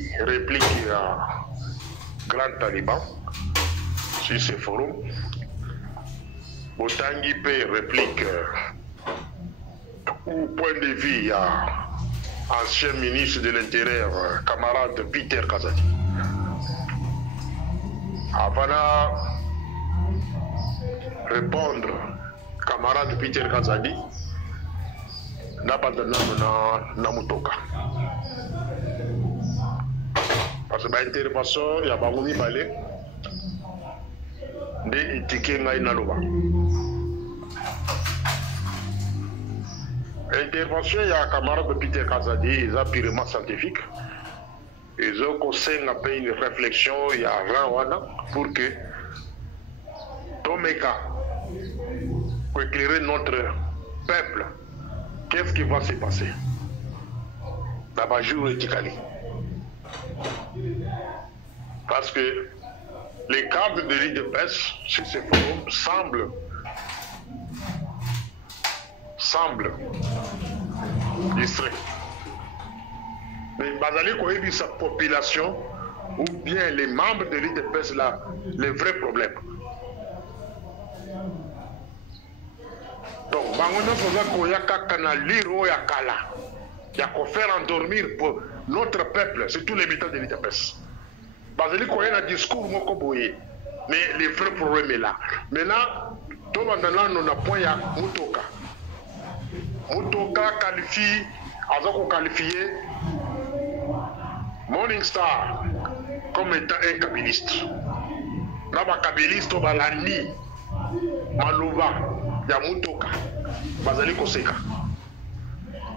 Kazadi réplique à Grand Taliban sur ce forum. Botangi P réplique au point de vue à ancien ministre de l'Intérieur, camarade Peter Kazadi. Avant de répondre, camarade Peter Kazadi, n'a pas de nom na mutoka. Parce que l'intervention, il y a pas de balai, de ticket ngai naloba. L'intervention, il y a un camarade Peter Kazadi, il est purement scientifique. Ils ont conseillé une réflexion, il y a un pour que Tomeka, pour éclairer notre peuple, qu'est-ce qui va se passer? D'abord, et Tikali. Parce que les cadres de l'île de pêche sur ce forum semblent distraits. Mais Bazali Koyebi, sa population, ou bien les membres de l'île de pêche, là, les vrais problèmes. Donc, Bangono Sosa Koyaka Kanaliro Yakala, il y a qu'à faire endormir pour notre peuple, c'est tous les habitants de l'île de pêche. Bazali Koyaka a un discours Mokoboye, mais les vrais problèmes est là. Maintenant, tout le monde a un point à Mutoka. Mutoka qualifie, Azoko qualifié Morning Star comme étant un kabiliste. Là, un kabiliste, Balani, Malouba, Yamutoka, Bazali Koseka.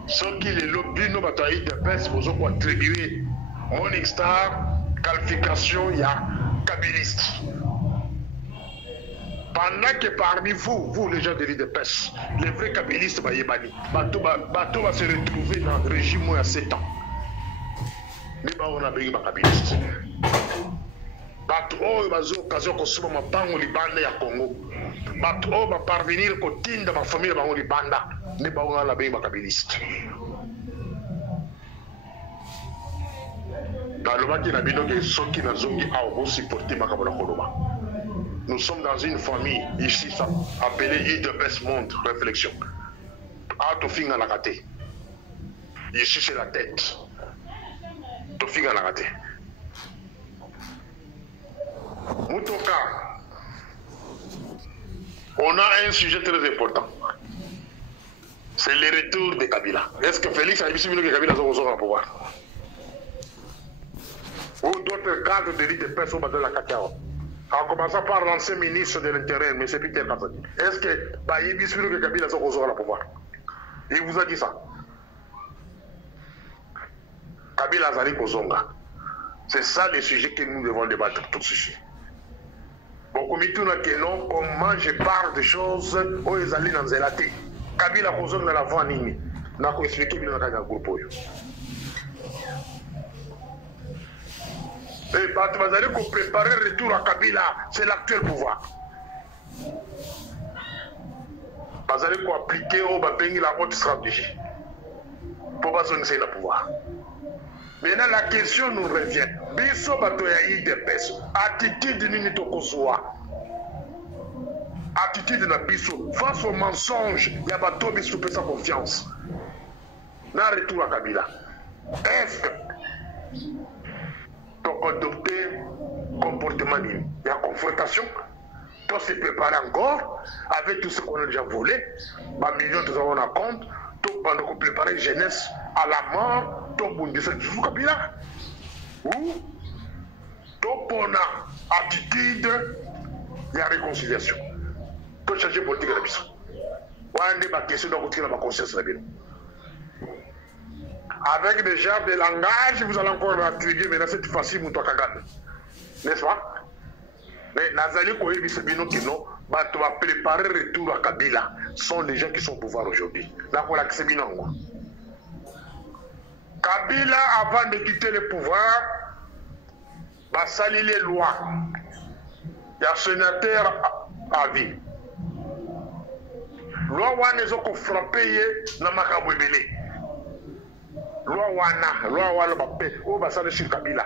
Ce qui est l'objet de bataille de peste, vous avez attribué Morning Star, qualification, il y a kabiliste. Pendant que parmi vous les gens de l'île de pêche, les vrais kabilistes, bateau va se retrouver dans le régime à 7 ans. Mais on a besoin de kabilistes. Bateau va avoir l'occasion de consommer ma banque au Liban et à Congo. Bateau va parvenir à tinda ma famille au Liban. Mais on a besoin de kabilistes. Dans le moment qui n'a pas de ceux qui n'ont pas supporté ma Koloba. Nous sommes dans une famille ici appelée Île de Pêche Monde Réflexion. Autofing à la raté. Ici c'est la tête. Autofing à la raté. Mutoka, on a un sujet très important. C'est le retour de Kabila. Est-ce que Félix a dit que Kabila sera au pouvoir? Ou d'autres cadres de l'île de Pêche sont dans la Kakao? En commençant par l'ancien ministre de l'Intérieur, M. Peter Kazadi. Est-ce que Bayebi suit que Kabila soit au pouvoir? Il vous a dit ça. Kabila Zali Kozonga. C'est ça le sujet que nous devons débattre tout de suite. Bon, comme il que non, comment je parle de choses où ils allaient dans Zelaté. Kabila Kozonga dans la voie nini. N'a pas expliqué qu'il y a un groupe. Et vous allez préparer le retour à Kabila, c'est l'actuel pouvoir. Vous allez appliquer la haute stratégie pour pas donner le pouvoir. Maintenant, la question nous revient. Biso batoyaï de pêche, attitude nini tokosoa. Attitude na biso, face au mensonge, il y a bateau biso peut sa confiance. Na retour à Kabila. Est-ce que pour adopter comportement de la confrontation, pour se préparer encore avec tout ce qu'on a déjà volé, millions de gens en compte, pour préparer jeunesse à la mort, pour bondissement du Kabila, ou pour une attitude de la réconciliation, pour changer politique de la mission. On a des questions de la conscience de la vie. Avec des genres de langage, vous allez encore attribuer maintenant cette fois-ci Moutoka Kagame. N'est-ce pas? Mais Nazali Koyebi Sebino qui non, tu vas préparer le retour à Kabila. Ce sont les gens qui sont au pouvoir aujourd'hui. Kabila, avant de quitter le pouvoir, va saluer les lois. Il y a un sénateur à vie. Loi Wan est frappé dans Makabouébélé. loi wana bape o basale sur Kabila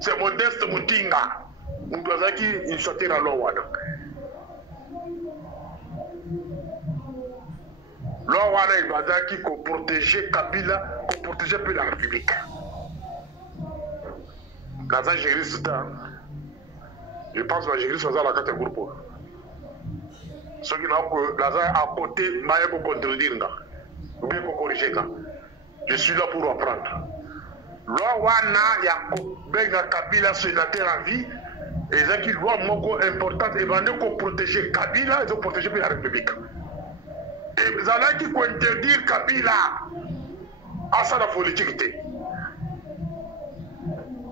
c'est Modeste Mutinga mutu azaki initiateur ya loi wana loi wana ibazaki ko protéger Kabila ko protéger pe la République naza juriste je pense que juriste aza la carte groupe ce qui naza à côté maye ko contredire nga ou bien ko corriger nga. Je suis là pour apprendre. Loi wana ya benga Kabila sénateur à vie et ça qui loi moko importante et va nous protéger Kabila et protéger la République. Et ça là qui interdire Kabila à ça la politique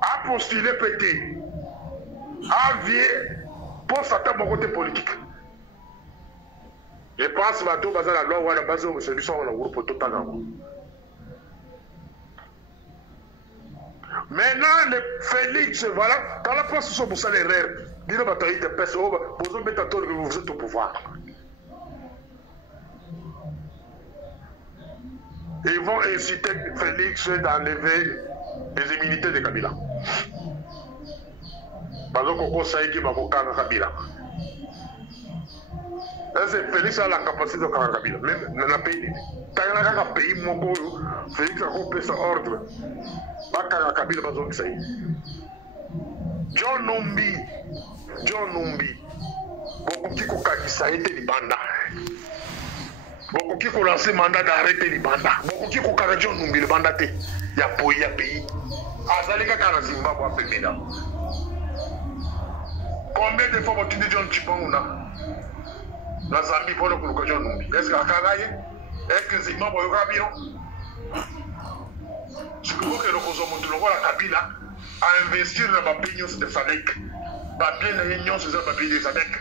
à postuler pété à vie pour certains côté politique. Je pense que la loi wana base au service on a groupe totalement. Maintenant, le Félix, voilà, dans la place où vous allez l'erreur, dis le bataille de personnes, vous avez que vous êtes au pouvoir. Ils vont inciter Félix d'enlever les immunités de Kabila. Parce que Koko Saï qui va vous faire Kabila. Félix a la capacité de faire Kabila, même dans le pays. Dans le pays, Félix a coupé son ordre. Bakara Kabila bazongisa yi John Numbi bokoki kokakisa ete libanda bokoki kolancer mandat d'arrêter libanda bokoki kokaka John Numbi libanda te ya poyi ya pays azali kaka na Zimbabwe apemena combien de fois botindi John Chibangu na Zambie pour koluka John Numbi est-ce que akanga ye est-ce que Zimbabwe yoka bino ce que vous avez Kabila à investir dans ma pays de SADC. Ma bien na union c'est ça ma pays de SADC.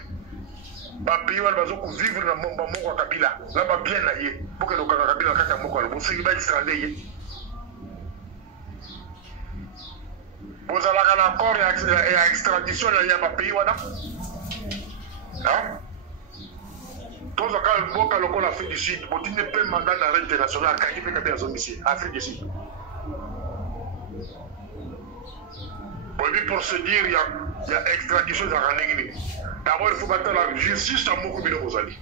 Ma pays où elle va vivre dans mon Kabila. Là ma bien na yé. Pour que le Kabila kata moko le bosi ba extrader. Vous avez un accord et extradition dans ma pays wana. Hein? Tous les cas le boka lokola Afrique du Sud, botine pe mandat d'arrêt international quand il fait que des hommes ici Afrique du Sud. Pour se dire, il y a extradition de la d'abord, il faut battre la justice dans mon comité aux alliés.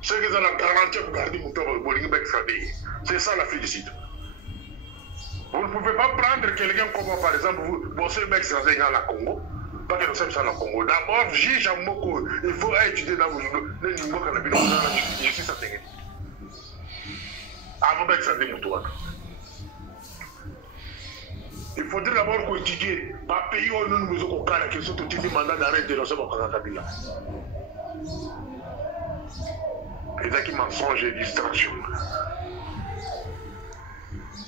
C'est qu'ils ont la garantie pour garder mon temps pour extrader. C'est ça la félicite. Vous ne pouvez pas prendre quelqu'un comme par exemple, vous bossez extrader dans la Congo, pas que nous sommes dans le Congo. D'abord, juge à Moko, il faut étudier dans vos le niveau qu'on a vu dans la justice à Téné. Avant d'extrader mon toit. Il faudrait d'abord étudier par pays où nous nous avons qui sont tous des mandats d'arrêt de l'ensemble Kabila. Et ça qui mensonge et distraction.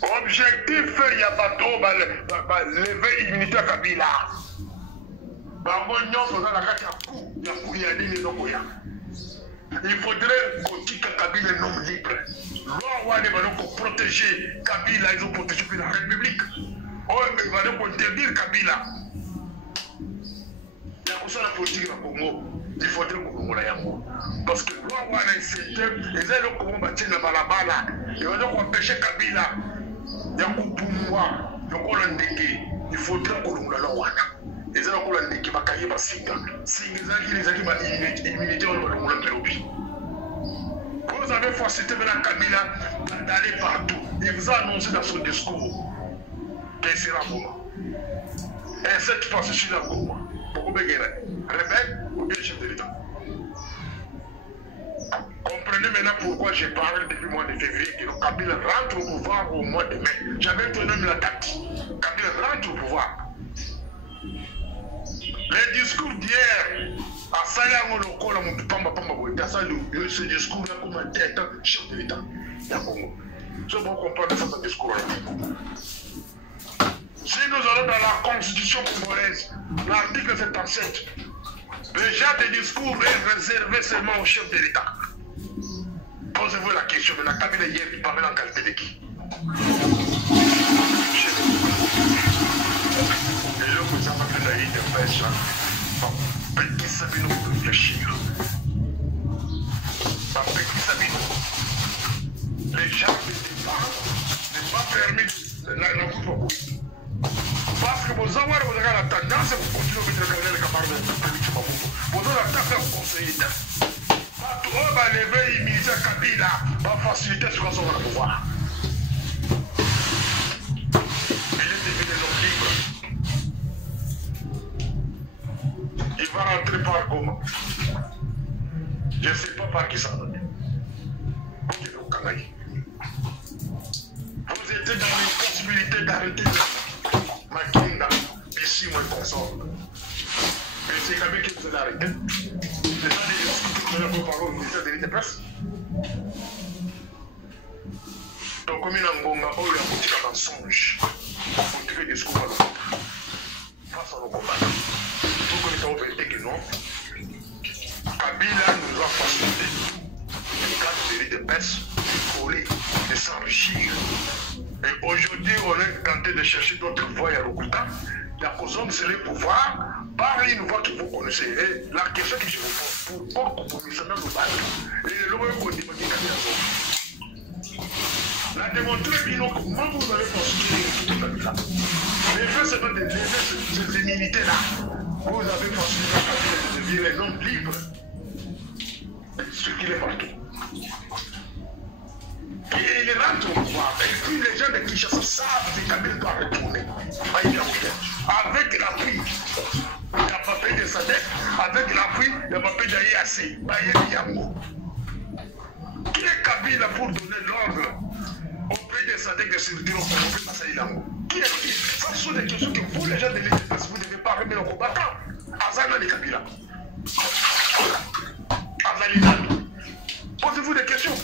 Objectif, il y a pas trop lever l'immunité à Kabila. Il faudrait que Kabila est non libre. Loi va protéger Kabila, ils ont protégé la République. Il va interdire Kabila. Il y a pour ça la politique au Congo. Il faudrait qu'on ait Yango. Parce que loi on a essayé, les ailes comment bâtir la balabala. Ils vont empêcher Kabila. Il y a un pouvoir. Donc on l'a négué. Il faudrait qu'on ait la loi. Les ailes qu'on l'a négué, va cailler ma singa. Singa, les ailes qui m'a immunité, on l'a négué. Vous avez facilité maintenant Kabila d'aller partout. Il vous a annoncé dans son discours. Quel sera comment? Et cette fois-ci, je suis là pour moi. Pourquoi bien rebelle ou bien chef de l'État? Comprenez maintenant pourquoi j'ai parlé depuis le mois de février que Kabila rentre au pouvoir au mois de mai. J'avais donné la date. Kabila rentre au pouvoir. Les discours d'hier, à Sayango Loko, la Moutupamba Pamba Boïta, ce discours-là comme un tête chef de l'État. Il y a Congo. Je veux comprendre ce discours-là. Si nous allons dans la constitution congolaise, l'article 77, déjà des discours est réservé seulement au chef de l'État. Posez-vous la question, mais la Kabila hier, il parlait en qualité de qui? Et là, vous avez fait la ligne de pêche. Bon, petit Sabino pour réfléchir. Petit Sabino. Les gens ne sont pas permis de la coupe. Parce que vous avez la tendance à continuer à regarder les camarades de politique. Vous avez la tendance à vous conseiller. On va lever l'immunité à Kabila, va faciliter ce qu'on va pouvoir. Il est devenu l'homme libre. Il va rentrer par comment? Je ne sais pas par qui ça va. Vous étiez dans l'impossibilité d'arrêter Makinda, ici, moi, consort. Mais c'est quand même que vous allez arrêter. C'est ça, les gens qui parler au ministère de l'État-Presse. Donc, comme il y a un bon gars, il y a un petit mensonge. Pour tirer des discours à l'autre. Face à nos combattants. Pour que les gens vérité que non. Kabila nous a facilité. Le cadre de l'État-Presse, de coller, de s'enrichir. Et aujourd'hui, on est tenté de chercher d'autres voies à Lokuta. La cause c'est le pouvoir par une voie que vous connaissez. Et la question que je vous pose, pourquoi vous commissionnez le bateau? Et le loin qu'on dit, la démontrer comment vous allez construire tout Kabila. Les faits, c'est pas des ces immunités-là. Vous avez facilité la Kabila de devenir un homme libre. Ce qu'il est partout. Et il rentre au pouvoir. Et puis les gens de Kinshasa savent que Kabila doit retourner. Avec l'appui de la papier de Sadek, avec l'appui de la papier d'Ayasi, Baye Yango. Qui est Kabila pour donner l'ordre auprès de Sadek de se retirer au Congo pour passer Yango? Qui est qui? Ce sont des questions que vous, les gens de l'État, vous ne devez pas remettre aux combattants. Azana de Kabila. Azalina. Posez-vous des questions.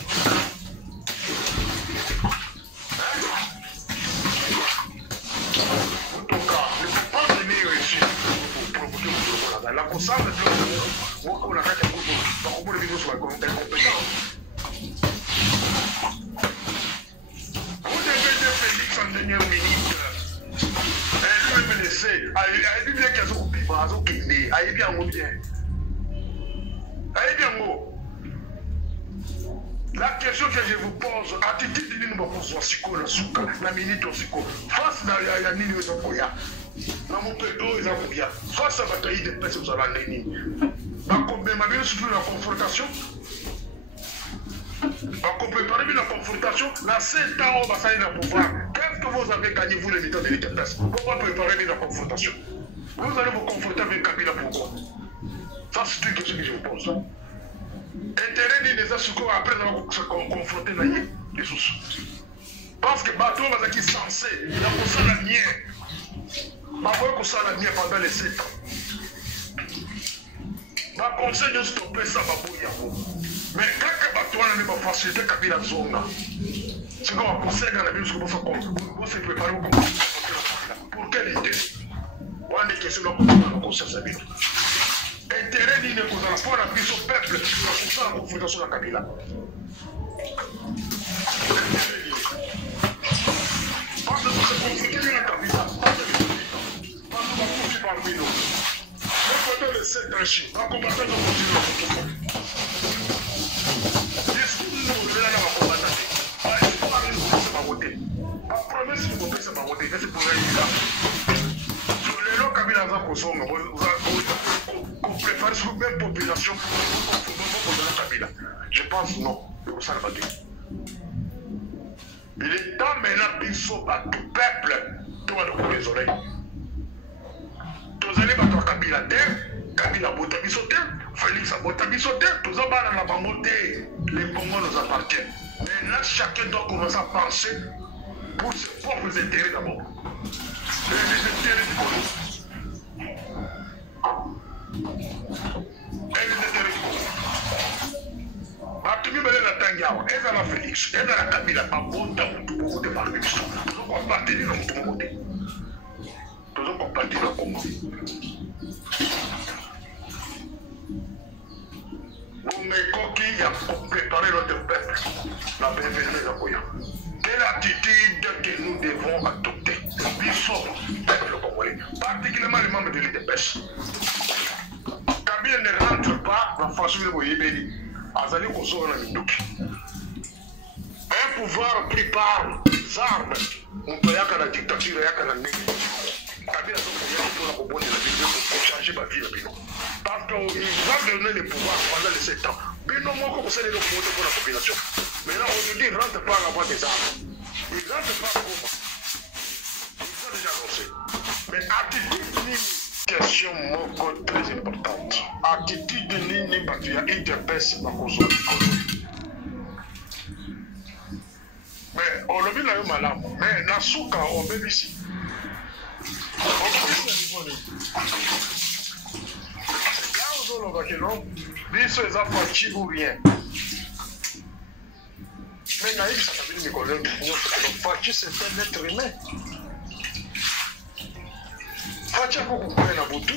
La conscience de l'homme, on a fait un coup de vidéo sur la compétence. Vous devez dire Félix en dernière minute. Elle lui me laisser. Elle lui bien qu'elle soit coupée, elle soit kindée. Elle est bien en bien. Elle est bien en haut. La question que je vous pose, attitude de nous pour soit siko la souka, la minute au siko. Face à la nini au koya. Na mon pédo ils ont bien. Face à la bataille de paix vous allez nini. Ba combien ma bien souffrir la confrontation. Ba préparer la confrontation, la 7 ans on va salir le pouvoir. Qu'est-ce que vous avez gagné vous les militants de l'État? Pourquoi préparer la confrontation? Vous allez vous confronter avec Kabila pourquoi? Ça c'est une question que je vous pose. Intérêt des assurances après avoir se confronté à les sous. Parce que bateau va être censé, il a poussé la mienne. Ma voix poussé la mienne pendant les 7 ans. Ma conseil de stopper ça, ma bouille. Mais quand bateau n'a pas facilité Kabila Zonga, c'est qu'on va conseiller dans la vie jusqu'au bout se préparer au combat. Pour quelle idée? On a des questions dans le conseil de vie. Intérêt d'une cause pour la vie au peuple, pour ça la confrontation de la Kabila. Parce que c'est confronté avec la Kabila, pas de l'État, pas de la conflit parmi nous. Le côté de cette régime, la combattant de continuer discours nous, le là va combattre. Ah, il faut aller nous faire ma voter. La promesse que vous faites ma voter, c'est pour la le long Kabila va consommer, on prépare sur la même population pour la Kabila. Je pense non, ça ne va pas dire. Il est temps maintenant qu'il faut à tout peuple de nous les oreilles. Tous allez battre Kabila terre, Kabila Botabisoté, Félix Botabisoté, tous en bas dans la bangoté, les Congos nous appartiennent. Maintenant, chacun doit commencer à penser pour ses propres intérêts d'abord. Les intérêts du Congo. Et les intérêts du Congo. Batumi Bele la Tangiawa, et à la Félix, et à la Kabila, à Bota, tout beaucoup de parler du Congo. Nous allons compartir dans le Congo. Nous allons compartir dans le Congo. Qui a préparé notre peuple, la bienvenue de Koya. Quelle attitude que nous devons adopter? Nous peuple congolais, particulièrement les membres de l'IDPS. Kabila ne rentre pas dans la façon de Boyébéli. Azali Kozora Minduki. Un pouvoir pris par des armes. On peut y avoir la dictature, il y a la négligence. Kabila pour changer ma vie. Parce qu'ils ont donné le pouvoir pendant les 7 ans. Mais non, moi, comme ça, les gens pour la population. Mais là, on nous dit, rentre pas à avoir des armes. Ils rentrent pas comment. Ils ont déjà annoncé. Mais attitude Nini, question très importante. Attitude Nini, parce qu'il y a une dépêche dans le mais on l'a vu là, madame. Mais la souka, on peut ici. Biso eza faci ou rien. Mais naïf, ça veut dire que faci c'est un être humain. Faci ako kukwela na butu,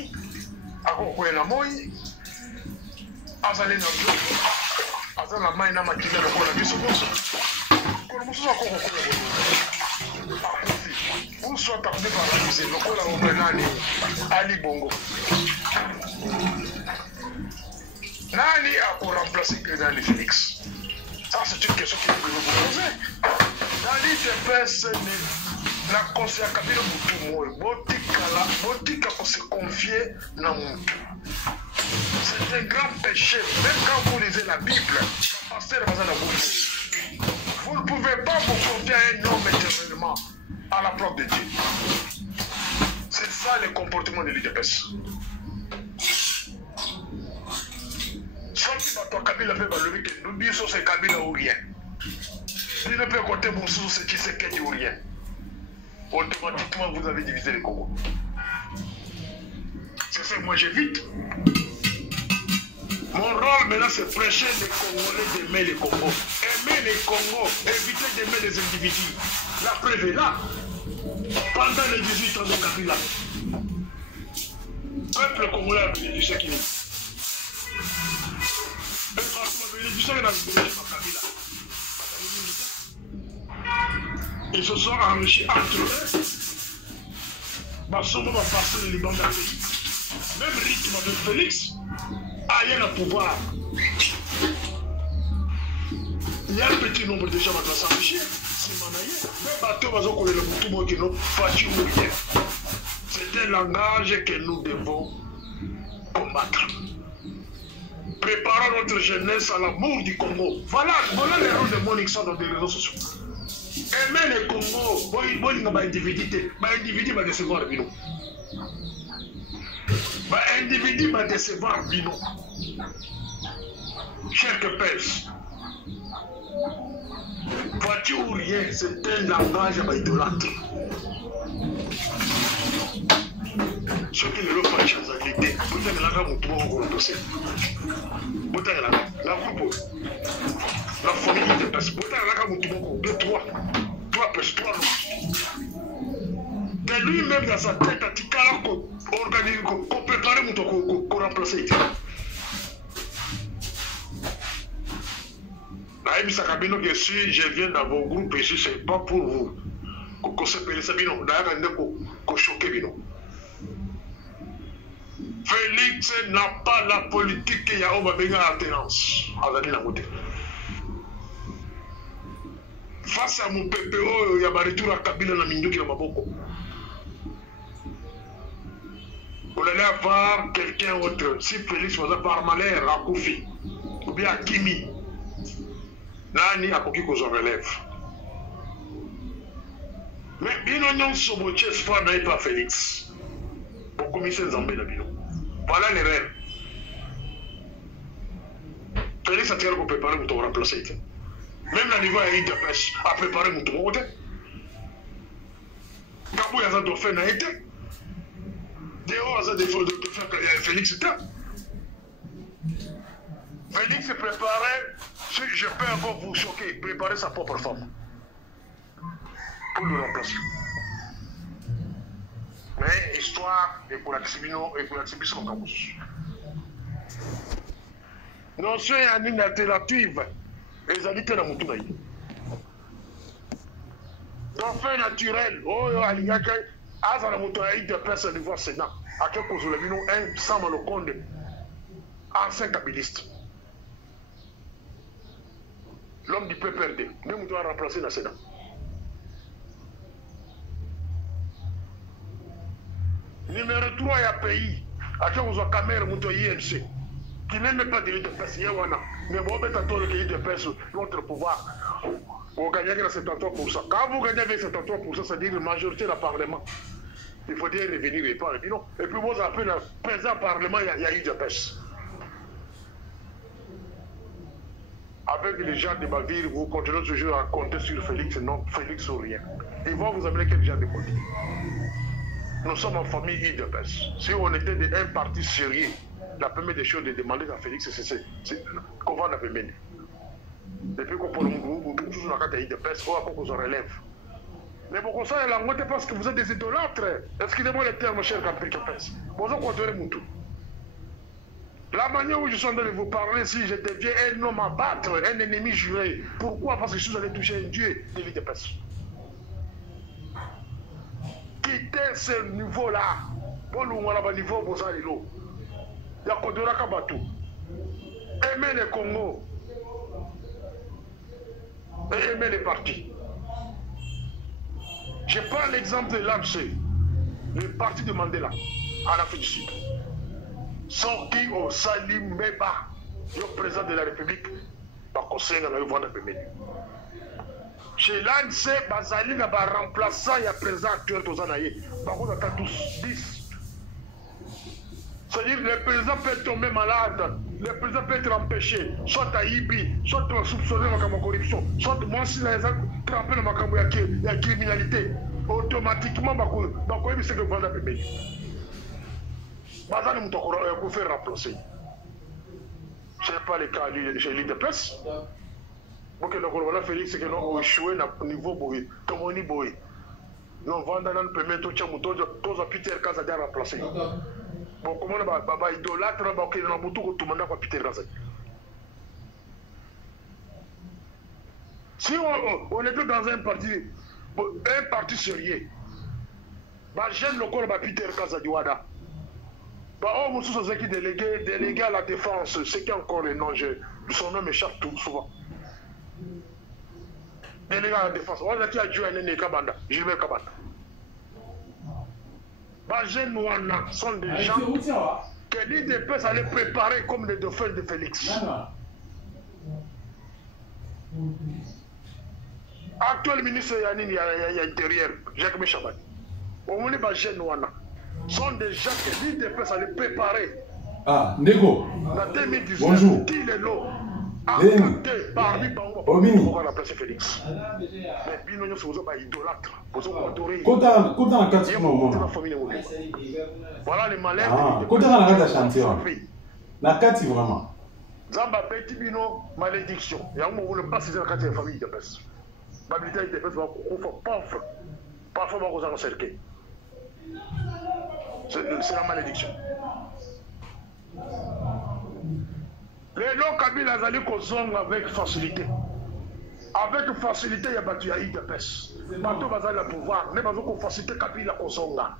ako kukwela moi, azali na nzo, azali na mai na makila na kola biso biso. Kola mususu ako kukwela butu. Akufi. Ou soit par des paralysés, le kola obenani Ali Bongo. Nani a pour remplacer Dali Félix? Ça, c'est une question que vous vous posez. Dali Félix, la conseillère Kabila Moutou, Botika pour se confier dans Moutou. C'est un grand péché. Même quand vous lisez la Bible, pasteur vous ne pouvez pas vous confier à un homme éternellement à la preuve de Dieu. C'est ça le comportement de l'IDPS. Soit tu vas Kabila fait balobi que nous disons c'est Kabila ou rien. Si ne peut compter mon sous, c'est qui c'est qu'il ou rien. Automatiquement vous avez divisé les Congo. C'est ça que moi j'évite. Mon rôle maintenant c'est prêcher les Congolais d'aimer les Congo. Aimer les Congo, éviter d'aimer les individus. La preuve est là. Pendant les 18 ans de Kabila, le peuple congolais a bénéficié qui est. Ils se sont enrichis entre eux. Bassomo va passer le Liban d'un pays. Même rythme de Félix a rien à pouvoir. Il y a un petit nombre de gens qui vont s'enrichir. C'est bateau va se le bouton qui n'ont pas tué. C'est un langage que nous devons combattre. Préparons notre jeunesse à l'amour du Congo. Voilà le rôle de Monixon dans les réseaux sociaux. Aimer le Congo, il n'y a pas d'individu. L'individu va décevoir Bino. L'individu va décevoir Bino. Cher que pèse. Vois-tu ou rien, c'est un langage idolâtre. Ceux qui ne veulent pas changer l'idée, peut-être que la gamme ou trois au dossier. Peut-être que la coupe, la famille de personnes, peut-être que la gamme ou trois, trois personnes, trois noms. De lui-même dans sa tête, à Tikala, qu'on prépare, qu'on remplace. Naïm Sakabino, que si je viens dans vos groupes ici, ce n'est pas pour vous. Qu'on se pèle ça, bino, d'ailleurs, qu'on choque, bino. Félix n'a pas la politique qu'il y a au Babéga alternance. Face à mon PPO, il y a un retour à Kabila na Minduki na Maboko. Vous allez avoir quelqu'un autre. Si Félix va par malheur à Koufi, ou bien à Kimi, Nani a Koki qu'on se relève. Mais Bino Nyon Soboche, espoir n'est pas Félix. Pour commissaire Zambé na Bino. Voilà les rêves. Félix a tiré pour préparer mon tour remplacé. Même à niveau à l'IDPS, a préparé mon tour. Kabou Yaza Dauphin n'a été. Déo Yaza Dauphin Félix était. Félix se préparait, si je peux encore vous choquer, préparer sa propre femme. Pour le remplacer. Mais histoire et pour la Tibisson Camus. Non, c'est une alternative. Les habitants dans mon tour. Dauphin naturel. Oh, Aligaka, Azana Motoraï de personne de voir Sénat. À quel cause vous l'avez vu, un Sam Lokonde, ancien kabiliste. L'homme du PPRD, même doit remplacer le Sénat. Numéro 3, il y a pays. À chaque fois, caméra, mon INC. Qui n'aime pas de l'IDPS, il y a un. Mais bon, ben, t'as l'IDPS, notre pouvoir. Vous gagnez avec 73%. Quand vous gagnez avec 73%, ça dit la majorité du Parlement. Il faut dire revenir et pas. Et puis non. Et puis vous appelez le président du Parlement, il y a l'IDPS. Avec les gens de ma ville, vous continuez toujours à compter sur Félix, non, Félix ou rien. Ils vont vous appeler quel genre de politique. Nous sommes en famille IDPS. Si on était un parti sérieux, la première des choses de demander à Félix, c'est qu'on va l'appeler mené. Depuis qu'on peut nous toujours dans la carte IDPS, on va qu'on se relève. Mais pour ça, la moitié parce que vous êtes des idolâtres. Excusez-moi le terme, cher Caprique Pes. Vous en compterez mon tout. La manière où je suis en train de vous parler, si je deviens un homme à battre, un ennemi juré, pourquoi? Parce que je suis allé toucher un dieu de l'IDPS. Quittez ce niveau-là. Pour le niveau, vous allez l'eau. Il y a Kodora Kabatou. Aimez le Congo. Et aimez les partis. Je prends l'exemple de l'ANC, le parti de Mandela, en Afrique du Sud. Sorti au Salim Meba, le président de la République, par conseil dans le vent de Pémé. Chez l'ANC, Bazali n'a pas remplaçant le président actuel de Zanaïe. Par contre, on attend tous 10. C'est-à-dire que le président peut tomber malade, le président peut être empêché, soit à Ibi, soit soupçonné de la corruption, soit moi si les gens trempés dans la criminalité. Automatiquement, je sais que vous allez payer. Bazali Moutokoro est faire remplacer. Ce n'est pas le cas chez l'IDPS. Donc, le Félix, c'est que nous avons échoué au niveau boy, Tomoni boy. Nous avons dans le premier tour, tous les Peter Kaza a remplacé. Bon, comment on va idolâtre, on va tout le monde va Peter Kaza. Si on était dans un parti sérieux, j'aime le corps de Peter Kaza Diwada. On vous soucie qui délégué à la défense, c'est qui encore le nom, son nom m'échappe tout souvent. Délégué à la défense, on a qui a joué à Néné Kabanda, Gilbert Kabanda. Les jeunes sont des gens que l'IDPS allait préparer comme les dauphins de Félix. Actuel ministre Yanine Intérieur, Jacques Méchabat. Au moins, les jeunes sont des gens que l'IDPS allait préparer. Ah, Nego. En 2019, bonjour. Qui est l'eau parmi pour la place Félix. Mais bien nous sommes idolâtres. Voilà les malheurs. Vraiment. Zamba petit bino malédiction. Il y a un moment où on ne passe pas dans la famille de Pes. La militaire de Pes va parfois on va vous encercler. C'est la malédiction. Les lots Kabila Zali Kozong avec facilité. Avec facilité, il y a battu à IDPS. Bateau Bazali le pouvoir, mais Bazali facilité Kabila Kozonga.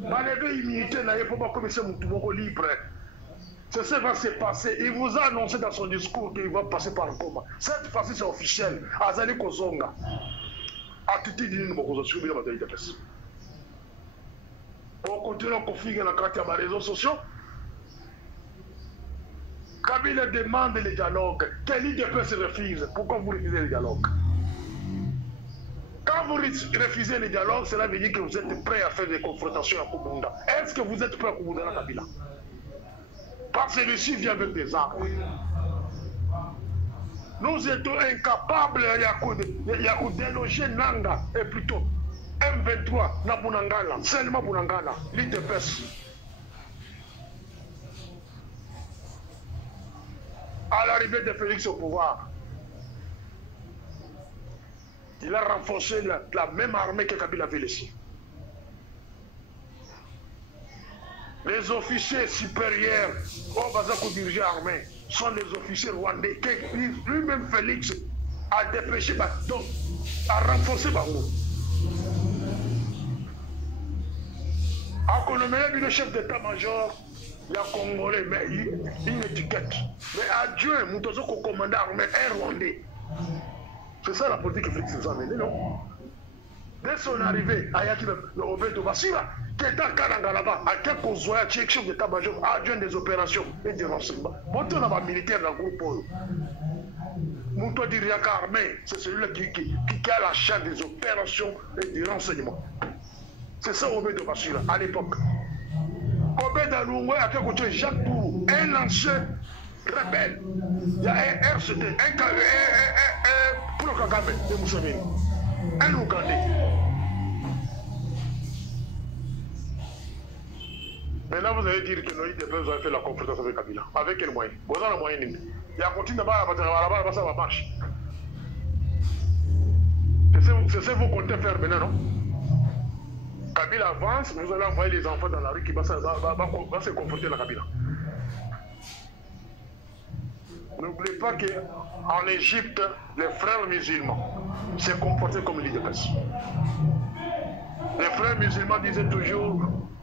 Malgré l'immunité, n'a pas commencé mon libre. C'est ce qui va se passer. Il vous a annoncé dans son discours qu'il va passer par le coma. Cette fois-ci, c'est officiel. Azali Kozonga. Attitude d'une mobilisation de l'IDPS. On continue à configurer la carte à réseaux sociaux. Kabila demande le dialogue. Quel IDPS refuse? Pourquoi vous refusez le dialogue? Quand vous refusez le dialogue, cela veut dire que vous êtes prêt à faire des confrontations à Kubunda. Est-ce que vous êtes prêt à Kubunda à Kabila? Parce que celui-ci vient avec des armes. Nous étions incapables de déloger Nanga, et plutôt M23 na Bunangala, seulement Bunangala, l'IDPS. À l'arrivée de Félix au pouvoir, il a renforcé la même armée que Kabila avait laissée. Les officiers supérieurs au Bazako dirigé l'armée sont des officiers rwandais que lui-même Félix a dépêché, donc a renforcé Bango. A nommé le chef d'état-major, il y a Congolais, mais une étiquette. Mais adjoint, nous devons commander l'armée un Rwandais. C'est ça la politique que Félix nous a menée, non? Dès son arrivée, Ayaki Roberto Bassira, qui était à Kananga là-bas, à quelques zoya, chef d'état-major, adjoint des opérations et des renseignements. Bon, on a un militaire dans le groupe. Mouto Diriaka armé, c'est celui-là qui a la charge des opérations et des renseignements. C'est ça Roberto Bassira, à l'époque. Robert Dalungwe, à quel côté Jacques Tourou, un ancien rebelle. Il y a un RCD, un pour le Kagame de Moussamini, un Ougandais. Maintenant, vous allez dire que Noïd Depes a fait la confrontation avec Kabila. Avec quel moyen? Vous avez le moyen. Il y a continué là-bas, ça va marcher. C'est ça que vous comptez faire maintenant, non? Kabila avance, vous allez envoyer les enfants dans la rue qui va se confronter à la Kabila. N'oubliez pas qu'en Égypte, les frères musulmans se comportaient comme l'île de Pesse. Les frères musulmans disaient toujours,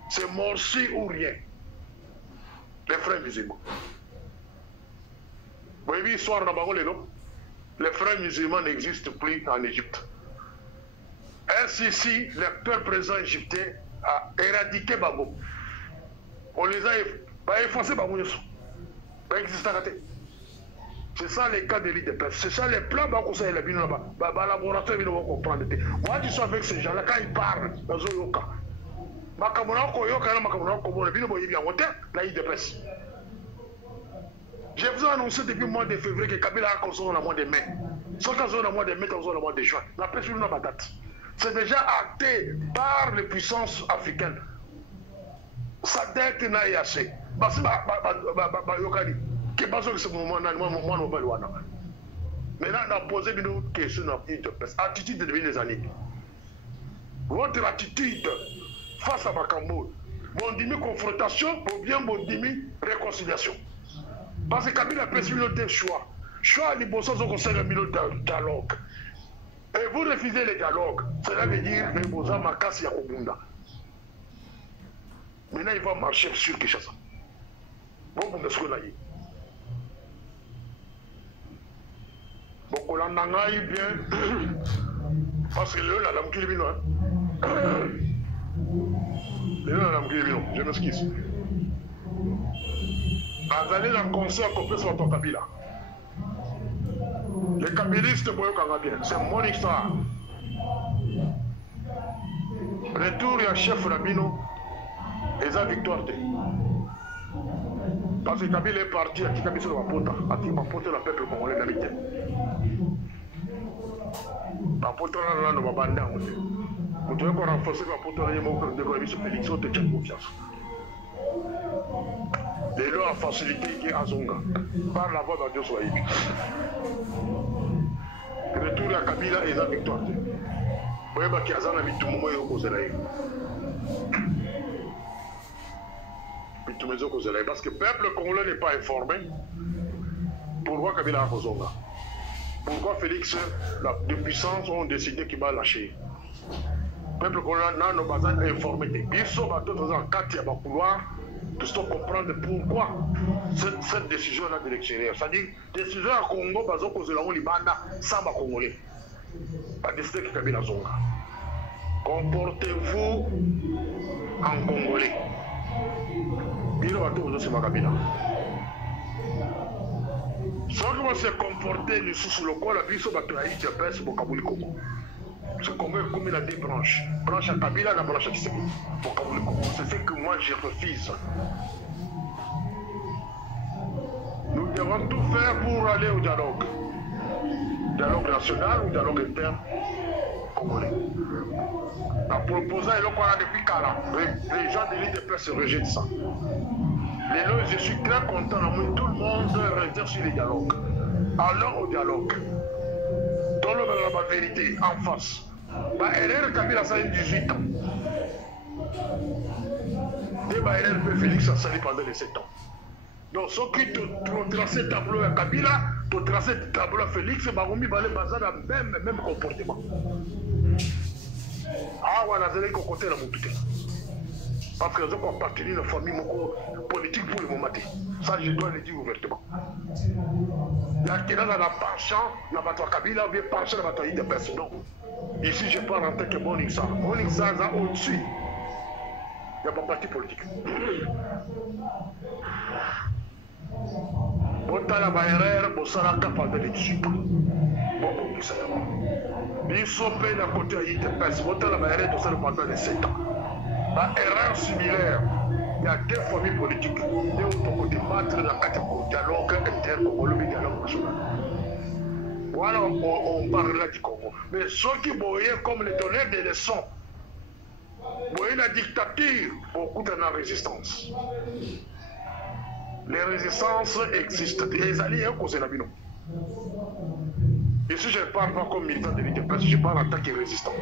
c'est morci ou rien. Les frères musulmans. Vous voyez l'histoire dans Bagolé, non? Les frères musulmans n'existent plus en Égypte. Ainsi, le peuple présent égyptien a éradiqué Babo. On les a effacés, Babo. C'est ça les cas de l'île de Pesse. C'est ça les plans qu'on sait là-bas. Le laboratoire, ils vont comprendre. Moi, je suis avec ces gens-là, quand ils parlent, dans Zoyoka. Je vous ai annoncé depuis le mois de février que Kabila a construit le mois de mai. Sauf qu'en le mois de mai, dans le mois de juin. La paix sur une date. C'est déjà acté par les puissances africaines. Sadek n'a yaché. Parce que qui est basé sur ce moment, moi, non, pas loin. Maintenant, on a posé une question attitude depuis des années. Votre attitude face à Bakambo, mon demi confrontation pour bien mon demi réconciliation. Parce que Kabila a pris le choix. Choix à l'Ibosso, on conseille le dialogue. Et vous refusez le dialogue. Cela veut dire que vous avez Makasi Yakobunda. Maintenant, il va marcher sur Kinshasa. Bon, vous me souvenez. Bon, on a bien. Parce que là, la mouille est bien. Je m'excuse. Vous allez dans le concert qu'on peut sur ton Kabila. Les kabylistes, c'est mon histoire. Retour à chef Rabino, et sa victoire. Parce que Kabila est parti à Kikabi sur la pota, à qui m'a porté le peuple congolais d'habiter. Ma pota là, on va bander. Vous devez encore renforcer la pota là, de la vie sur Félix, on te tient confiance. Les lois facilité qui est à Zonga, par la voix d'Adieu Soaïb. Retour à Kabila et sa victoire. Vous voyez qu'il y a un ami tout le monde qui est au Zélaï. Parce que le peuple congolais n'est pas informé. Pourquoi Kabila a Zonga? Pourquoi Félix, les puissances ont décidé qu'il va lâcher? Le peuple congolais n'a pas informé. Ils sont dans un cadre qui va pouvoir. Nous devons comprendre pourquoi cette décision-là de l'extérieur. C'est-à-dire, décision à Congo, parce que nous avons Libanda sans les Congolais. Pas décider que Kabila Zonga. Comportez-vous en Congolais. Il va tout aussi ma Kabila. Si on se comporter nous sous le corps, la vie sur la Haïti, c'est pour Kabouli Congo. Ce Congo est comme il a deux branches. Branche à Kabila, la branche à Tshisekedi. Pour Kabouli Congo. C'est ce que moi je refuse. Nous devons tout faire pour aller au dialogue. Dialogue national ou dialogue interne congolais. En proposant, et qu'on a depuis 40 ans, les gens de l'île de Pesse rejettent ça. Les lois, je suis très content, tout le monde reste sur les dialogues. Allons au dialogue. Donnons la vérité en face. RR Kabila a 18 ans. Et RR peut Félix a sali pendant les 7 ans. Donc, ceux qui ont tracé le tableau à Kabila, ont tracé le tableau à Félix, Baroumi va aller baser le même comportement. Ah, voilà, vous allez côté la moutouté. Parce que nous avons appartenu à une famille politique pour le moment. Ça, je dois le dire ouvertement. Il y a quelqu'un dans la penchant, dans la Kabila, ou bien penchant dans la de personne. Non. Ici, je parle en tant que Monixa. Monixa, c'est au-dessus. Il n'y a pas de parti politique. Botala Bayerer, Bosaraka pendant les 18 ans. Bon, Monixa. Ils sont payés à côté à ITPS. Botala Bayerer, tout ça pendant les 7 ans. Erreur similaire. Il y a deux familles politiques. Ils ont côté battre dans le dialogue inter-congolais, le dialogue national. Voilà, on parle là du Congo. Mais ceux qui voyaient comme les donneurs des leçons, voyaient la dictature, beaucoup de la résistance. Les résistances existent. Les alliés ont causé la bino. Ici, je ne parle pas comme militant de l'ITPS, je parle en tant que résistant.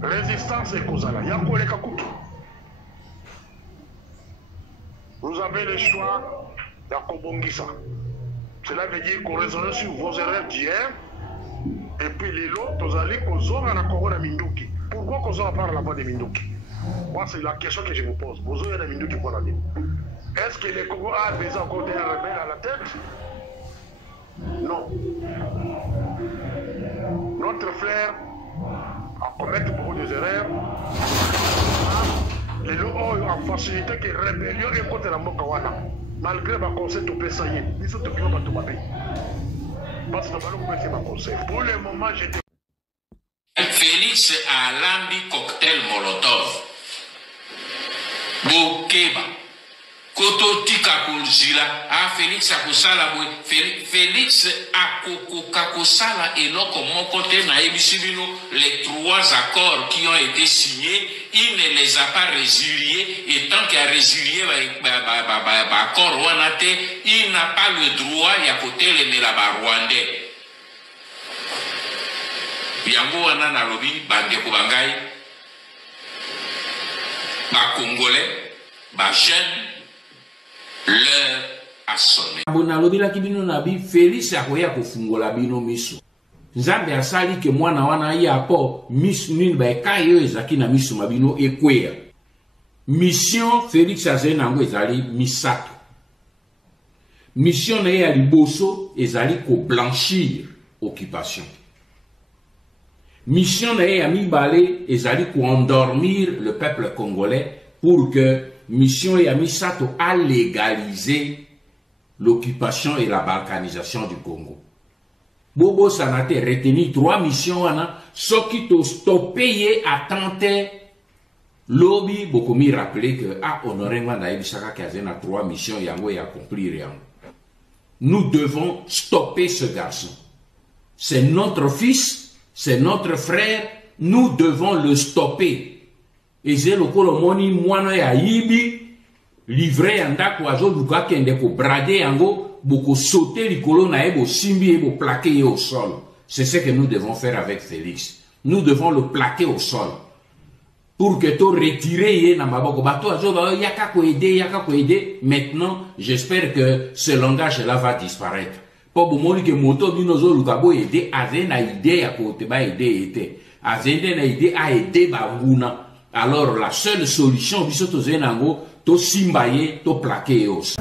Résistance et Kozala. Vous avez le choix d'Akobongisa. Cela veut dire qu'on raisonne sur vos erreurs d'hier. Et puis les lots, vous allez Kozora na Corona Minduki. Pourquoi Kozora parle là-bas de Minduki? Moi, c'est la question que je vous pose. Vous avez des Minduki pour la vie. Est-ce que les Congo a besoin encore d'un rebelle à la tête? Non. Notre frère à commettre beaucoup d'erreurs. Les lots ont facilité que la rébellion est contre la Mokawana. Malgré ma conseil, tout peut s'ailler. Ils sont tous les gens qui parce que nous avons ma conseil. Pour le moment, j'étais. Félix a lambi cocktail Molotov. Bokeba. Koto tika kulzila. Ah, Félix a kusala boy. Félix a kokosala eloko mokote na ebisibino les 3 accords qui ont été signés, il ne les a pas résiliés et tant qu'il a résilié accord wanate, il n'a pas le droit ya kote le la Rwandais. Yango wana na lobi bandeko bangai ba Congolais ba jeune l'heure a sonné. Abona lobi la kibino na bi Félix akoya kofungola bino miso. Nzambe asali ke mwana wana ya po misu nini ba kayo ezaki na miso mabino ekwea. Mission Félix azena ngo ezali misato. Mission na ya liboso ezali ko blanchir occupation. Mission na ya mibale ezali ko endormir le peuple congolais pour que mission ya misato a légaliser l'occupation et la balkanisation du Congo. Bobo Sanate retenu 3 missions wana soki to stopper attente lobby bokomi rappeler que a honoré ngwana ebisaka kazena 3 missions yango ya accomplir yango. Nous devons stopper ce garçon. C'est notre fils, c'est notre frère, nous devons le stopper. Et c'est le colomoni moino ya yibi livré anda kwazo luka kende ko brader yango boko sauter likolo na ebo simbi ebo plaquer au sol. C'est ce que nous devons faire avec Félix. Nous devons le plaquer au sol. Pour que to retirer na maboko bato azo ba yaka ko aider. Maintenant, j'espère que ce langage là va disparaître. Pour bomoni que moto bino zo luka bo aider azena idée ya ko te ba aider ete. Azena na idée a aider ba nguna. Alors la seule solution biso to zenango to simbaye to plaquer os.